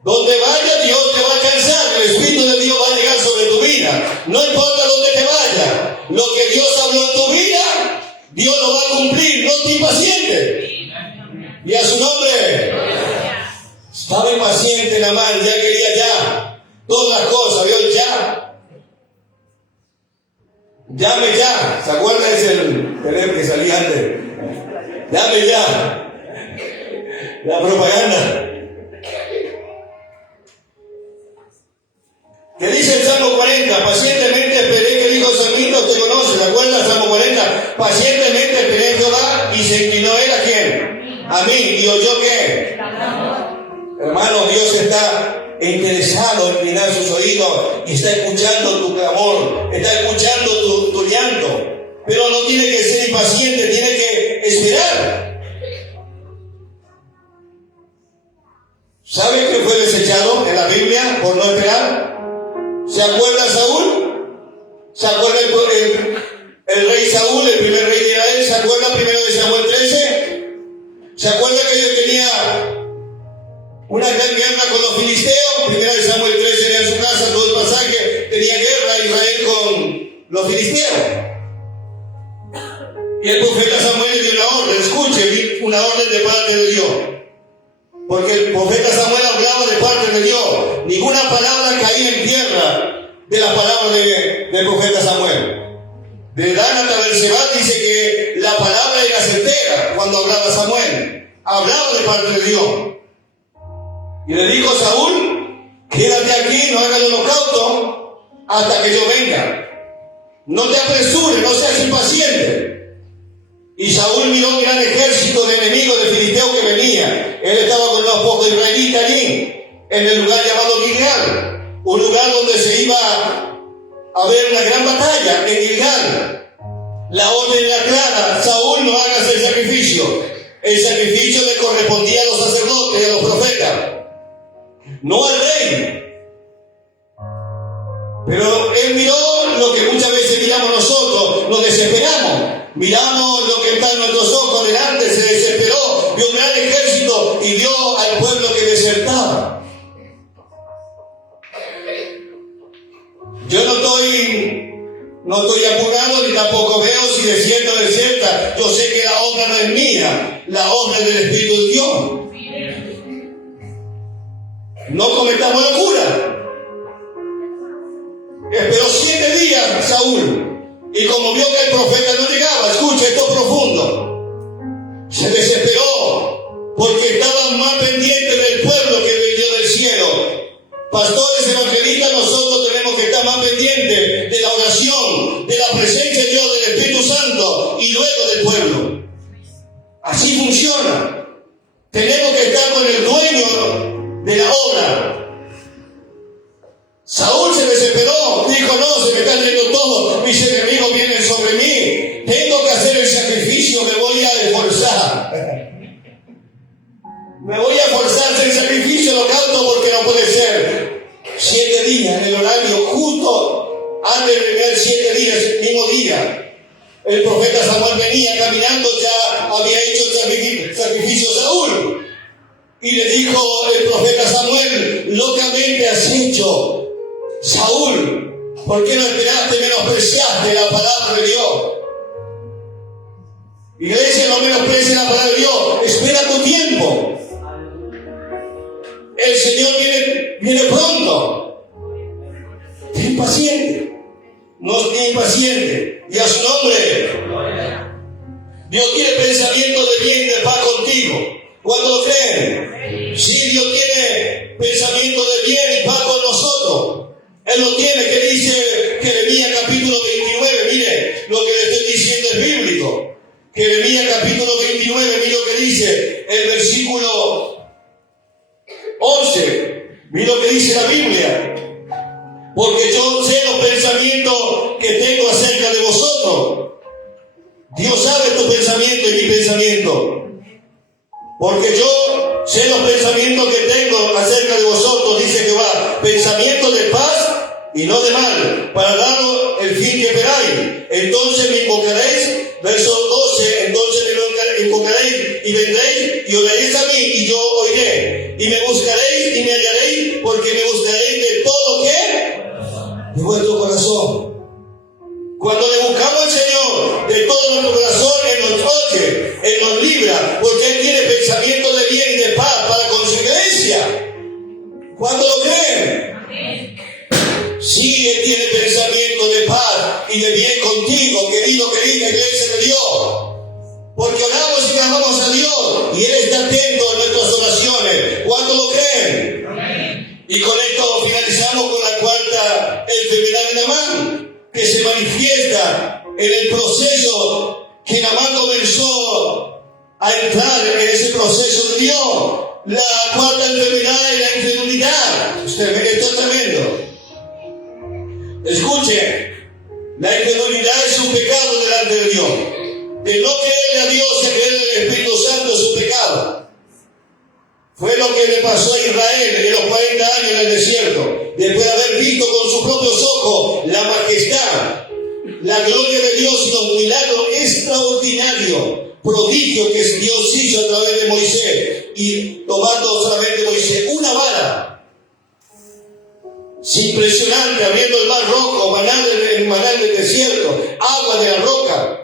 Donde vaya, Dios te va a alcanzar. El Espíritu de Dios va a llegar sobre tu vida. No importa dónde te vaya. Lo que Dios habló en tu vida, Dios lo va a cumplir. No te impacientes. Y a su nombre. Estaba impaciente la mano, ya quería ya. Todas las cosas, vio ya. Llame ya. ¿Se acuerdan de ese teléfono que salía antes? Llame ya. La propaganda. ¿Qué dice el Salmo 40? Pacientemente esperé, que dijo el salmista, usted conoce, ¿se acuerda? Salmo 40. Pacientemente esperé en Jehová y se inclinó él a quién? A mí. ¿Y oyó qué? Hermano, Dios está interesado en inclinar sus oídos y está escuchando tu clamor, está escuchando tu llanto. Pero no tiene que ser impaciente, tiene que esperar. ¿Sabe que fue desechado en la Biblia por no esperar? ¿Se acuerda Saúl? ¿Se acuerda el rey Saúl, el primer rey de Israel? ¿Se acuerda primero de Samuel 13? ¿Se acuerda que él tenía una gran guerra con los filisteos? Primero de Samuel 13 era en su casa, todo el pasaje, tenía guerra Israel con los filisteos. Y el profeta Samuel le dio una orden, escuche, una orden de parte de Dios. Porque el profeta Samuel hablaba de parte de Dios. Ninguna palabra caía en tierra de las palabras del profeta Samuel. De Dan hasta Berseba dice que la palabra era certera cuando hablaba Samuel. Hablaba de parte de Dios. Y le dijo a Saúl, quédate aquí, no hagas el holocausto hasta que yo venga. No te apresures, no seas impaciente. Y Saúl miró un gran ejército de enemigos de filisteos que venía. Él estaba con unos pocos israelitas allí, en el lugar llamado Gilgal, un lugar donde se iba a ver una gran batalla en Gilgal. La orden era clara: Saúl, no hagas el sacrificio. El sacrificio le correspondía a los sacerdotes y a los profetas, no al rey. Pero él miró lo que muchas veces miramos nosotros, nos desesperamos. Miramos lo que está en nuestros ojos delante, se desesperó, vio un gran ejército y vio al pueblo que desertaba. Yo no estoy apurado ni tampoco veo si desierta o deserta. Yo sé que la obra no es mía, la obra es del Espíritu de Dios. No cometamos locura. Esperó 7 días Saúl. Y como vio que el profeta no llegaba, escucha, esto es profundo, se desesperó porque estaban más pendientes del pueblo que del Dios del cielo. Pastores evangelistas, nosotros tenemos que estar más pendientes de la oración, de la presencia de Dios, del Espíritu Santo y luego del pueblo. Así funciona. Tenemos que estar con el dueño de la obra. Saúl se desesperó, dijo: no, se me está yendo todo, mis enemigos vienen sobre mí, tengo que hacer el sacrificio, me voy a esforzar. Me voy a esforzar, hacer el sacrificio, holocausto, porque no puede ser. 7 días en el horario justo antes de venir 7 días, el mismo día. El profeta Samuel venía caminando, ya había hecho el sacrificio Saúl. Y le dijo el profeta Samuel: locamente has hecho, Saúl, ¿por qué no esperaste, menospreciaste la palabra de Dios? Iglesia, no menosprecies la palabra de Dios, espera tu tiempo. el Señor viene pronto. Ten paciente. No esté impaciente. Y a su nombre. Dios tiene pensamiento de bien y de paz contigo. ¿Cuándo lo creen? Sí, Dios tiene pensamiento de bien y paz con nosotros. Él lo tiene, que dice Jeremías capítulo 29. Mire, lo que le estoy diciendo es bíblico. Jeremías capítulo 29, mire lo que dice el versículo 11. Mire lo que dice la Biblia. Porque yo sé los pensamientos que tengo acerca de vosotros. Dios sabe tu pensamiento y mi pensamiento. Porque yo sé los pensamientos que tengo acerca de vosotros, dice Jehová, pensamientos de paz y no de mal, para daros el fin que esperáis. Entonces me invocaréis, verso 12, entonces me invocaréis y vendréis y oraréis a mí y yo oiré. Y me buscaréis y me hallaréis, porque me buscaréis de todo, ¿qué? De vuestro corazón. Cuando le buscamos al Señor de todo nuestro corazón, Él nos oye, Él nos libra, porque Él tiene pensamiento de bien y de paz para con su iglesia. ¿Cuándo lo creen? Sí, Él tiene pensamiento de paz y de bien contigo, querida iglesia de Dios. Porque oramos y clamamos a Dios y Él está atento a nuestras oraciones. ¿Cuándo lo creen? Y con esto finalizamos con la cuarta enfermedad de Naamán, que se manifiesta en el proceso que Naamán comenzó a entrar en ese proceso de Dios. La cuarta enfermedad es la incredulidad. Esto es tremendo. Escuche, la incredulidad es un pecado delante de Dios. De no creerle a Dios y creer en el Espíritu Santo es un pecado. Fue lo que le pasó a Israel en los 40 años en el desierto, después de haber visto con sus propios ojos la majestad, la gloria de Dios y los milagros extraordinarios, prodigios que Dios hizo a través de Moisés, y tomando solamente Moisés una vara. Es impresionante, abriendo el mar rojo, el maná del desierto, agua de la roca.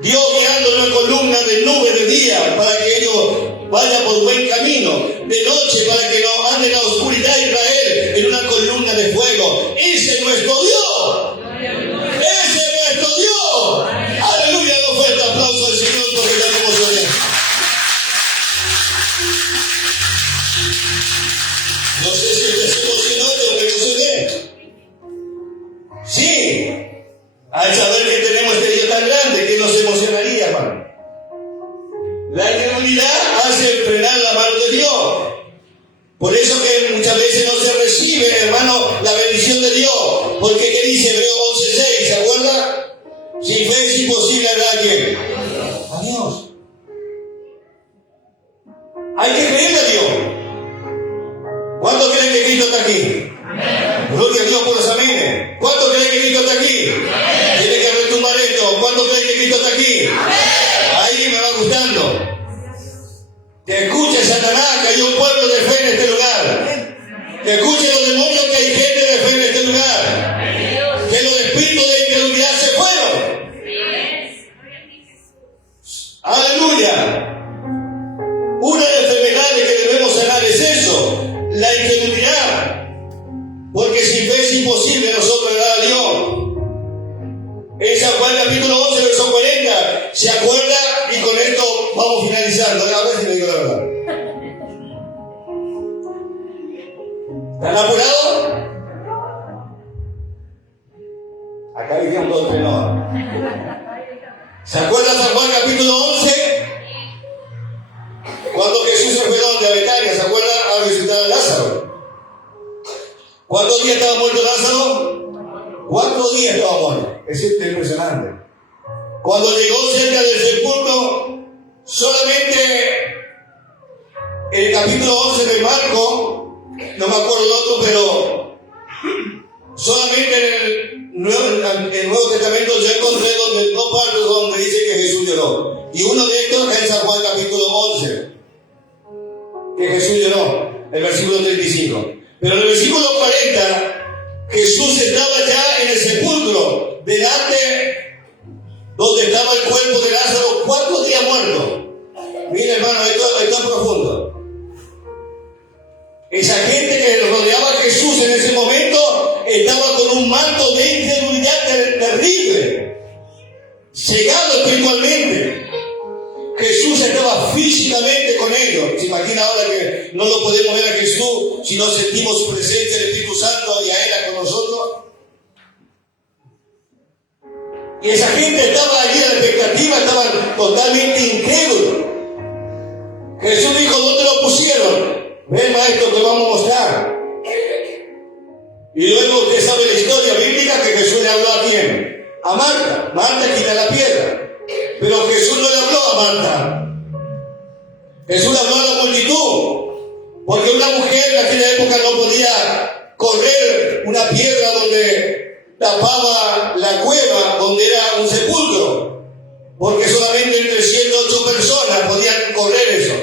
Dios guiando una columna de nube de día para que ellos vayan por buen camino, de noche para que no anden en la oscuridad de Israel en una columna de fuego. Ese es nuestro Dios. Ese es nuestro Dios. Aleluya, un fuerte aplauso al Señor porque ya hemos orado. No sé si usted se emocionó o me emocioné. Sí. Al saber que tenemos este Dios tan grande, que nos emocionaría, hermano. La incredulidad hace frenar la mano de Dios. Por eso que muchas veces no se recibe, hermano, la bendición de Dios. Porque ¿qué dice Hebreos 11:6? ¿Se acuerda? Sin fe es imposible agradar a quién. A Dios. Hay que creerle a Dios. ¿Cuántos creen que Cristo está aquí? Gloria a Dios por los amenes. ¿Cuántos creen que Cristo está aquí? Tiene que retumbar esto. ¿Cuántos creen que Cristo está aquí? Ahí me va gustando. Que escuche Satanás, que hay un pueblo de fe en este lugar. Que escuche los demonios, que hay gente de fe en este lugar. Que los espíritus de incredulidad se fueron. Aleluya. Una de las enfermedades que debemos sanar es eso, la incredulidad. Porque sin fe es imposible a nosotros agradar a Dios. En San Juan capítulo 11, verso 40, ¿se acuerda? Y con esto vamos finalizando. A ver si le digo la verdad. ¿Están apurados? Acá dijeron dos, pero no. ¿Se acuerda San Juan capítulo 11? Cuando Jesús se fue de Betania, ¿se acuerda? A visitar a Lázaro. ¿Cuántos días estaba muerto Lázaro? 4 días estaba muerto. Es impresionante. Cuando llegó cerca del sepulcro, solamente en el capítulo 11 de Marco, no me acuerdo el otro, pero solamente en el Nuevo Testamento yo encontré dos partes donde dice que Jesús lloró. Y uno de estos es en San Juan capítulo 11, que Jesús lloró, el versículo 35. Pero en el versículo 40, Jesús estaba ya en el sepulcro, delante donde estaba el cuerpo de Lázaro, 4 días muerto. Mira, hermano, esto es profundo. Esa gente que rodeaba a Jesús en ese momento estaba con un manto de incredulidad terrible, cegado espiritualmente. Jesús estaba físicamente con ellos. ¿Se imagina ahora que no lo podemos ver a Jesús si no sentimos su presencia del Espíritu Santo y a Él con nosotros? Y esa gente estaba allí a la expectativa, estaban totalmente incrédulos. Jesús dijo: ¿dónde lo pusieron? Ven, maestro, te vamos a mostrar. Y luego usted sabe la historia bíblica que Jesús le habló a quién. A Marta. Marta quita la piedra. Pero Jesús no le habló a Marta. Jesús le habló a la multitud. Porque una mujer en aquella época no podía correr una piedra donde tapaba la cueva, donde era un sepulcro. Porque solamente entre 108 personas podían correr eso.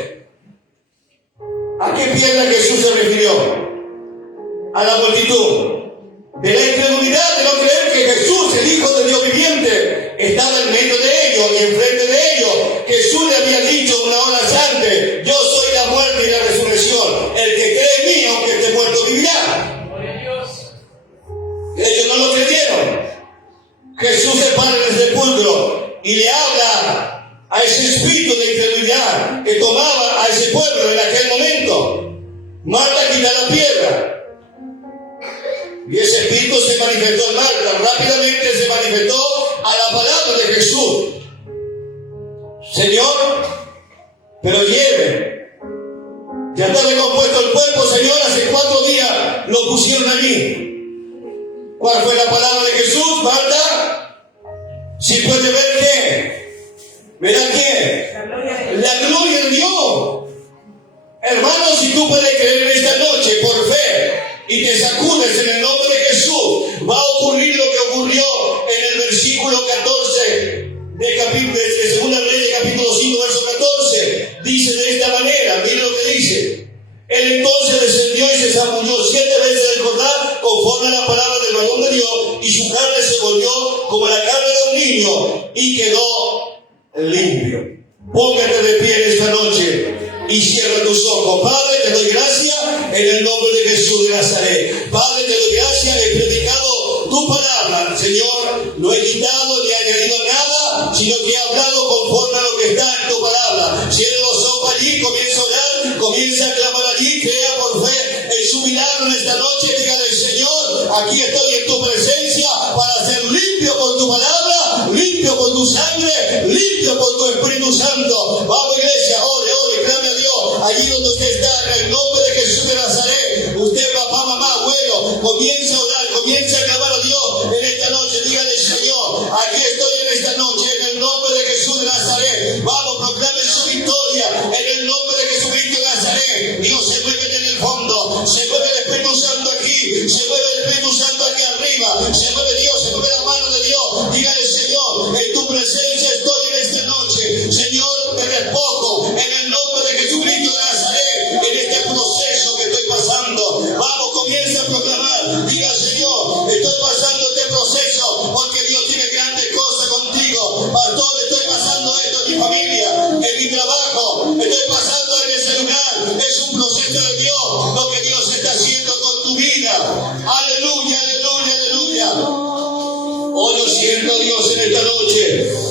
¿A qué piedra Jesús se refirió? A la multitud. De la incredulidad de no creer que Jesús, el Hijo de Dios viviente, estaba en medio de ellos y enfrente de ellos. Jesús le había dicho una hora antes: yo soy la muerte y la resurrección. El que cree en mí, aunque esté muerto, vivirá. Ellos no lo creyeron. Jesús se para en el sepulcro y le habla a ese espíritu de incredulidad que tomaba a ese pueblo en aquel momento. Marta quita la piedra. Y ese espíritu se manifestó en Marta. Rápidamente se manifestó a la palabra de Jesús. Señor, pero lleve. Ya está recompuesto el cuerpo, Señor. Hace 4 días lo pusieron allí. ¿Cuál fue la palabra de Jesús, Marta? Si puede ver qué. ¿Verá qué? La gloria de Dios. Hermano, si tú puedes creer en esta noche por fe y te sacudes en el nombre de Jesús, va a ocurrir lo que ocurrió en el versículo 14 de Segunda Reyes, capítulo 5, verso 14. Dice de esta manera, mire lo que dice: él entonces descendió y se zambulló 7 veces del Jordán, conforme a la palabra del varón de Dios, y su carne se volvió como la carne de un niño, y quedó limpio. Póngate de pie en esta noche y cierra tus ojos. Padre, te doy gracias en el nombre de Jesús de Nazaret. Padre, te doy gracias, he predicado tu palabra, Señor. No he quitado ni añadido nada, sino que he hablado conforme a lo que está en tu palabra. Cierra los ojos allí, comienza a orar, comienza a clamar allí, crea por fe en su milagro en esta noche. Dígale: Señor, aquí estoy en tu presencia para ser limpio por tu palabra, limpio por tu sangre, limpio por tu Espíritu Santo. Vamos, iglesia, ore, clame a Dios. Allí donde usted está, en el nombre de Jesús de Nazaret, usted, papá, mamá, abuelo, comienza a orar, comienza a clamar a Dios en esta noche. Dígale: Señor, aquí estoy en esta noche, en el nombre de Jesús de Nazaret. Vamos, proclame su victoria en el nombre de Jesucristo de Nazaret. Dios se mueve en el fondo, se mueve el Espíritu Santo aquí, se mueve el Espíritu Santo aquí arriba, se mueve Dios, se mueve la mano de Dios. Dígale: Señor, en tu presencia estoy en esta noche. Señor, te despojo en el nombre de Jesucristo de Nazaret en este proceso que estoy pasando. Vamos, comienza a proclamar. Diga: Señor, estoy pasando este proceso porque Dios tiene grandes cosas contigo. Pastor, estoy pasando esto en mi familia, en mi trabajo, estoy pasando en ese lugar. Es un proceso de Dios lo que Dios está haciendo con tu vida. Aleluya, aleluya, aleluya. Oh, lo siento, Dios, en esta noche.